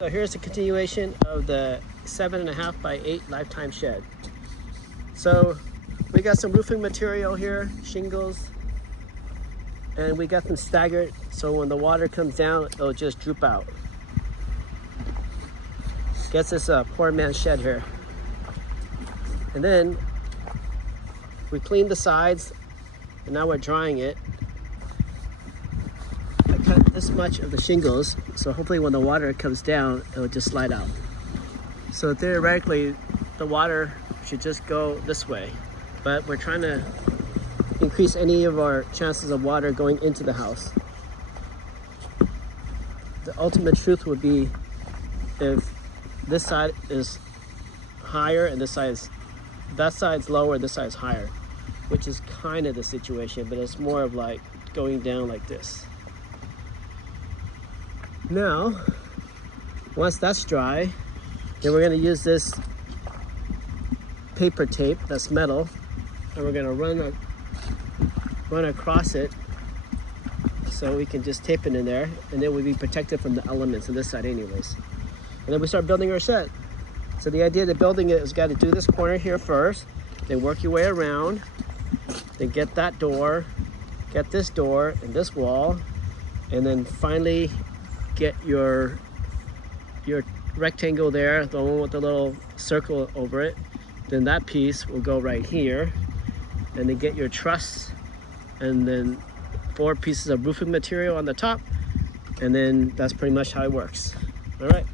So here's the continuation of the 7.5 by 8 lifetime shed. So we got some roofing material here, shingles, and we got them staggered so when the water comes down, it'll just droop out. Gets us a poor man's shed here. And then we cleaned the sides, and now we're drying it. I cut this much of the shingles, so hopefully when the water comes down, it'll just slide out. So theoretically, the water should just go this way, but we're trying to increase any of our chances of water going into the house. The ultimate truth would be if this side is higher and that side's lower, this side's higher, which is kind of the situation, but it's more of like going down like this. Now, once that's dry, then we're going to use this paper tape that's metal, and we're going to run across it so we can just tape it in there, and then we'll be protected from the elements on this side anyways. And then we start building our shed. So the idea of building it is got to do this corner here first, then work your way around, then get that door, get this door and this wall, and then finally get your rectangle there, the one with the little circle over it. Then that piece will go right here, and then get your truss, and then 4 pieces of roofing material on the top, and then that's pretty much how it works. All right.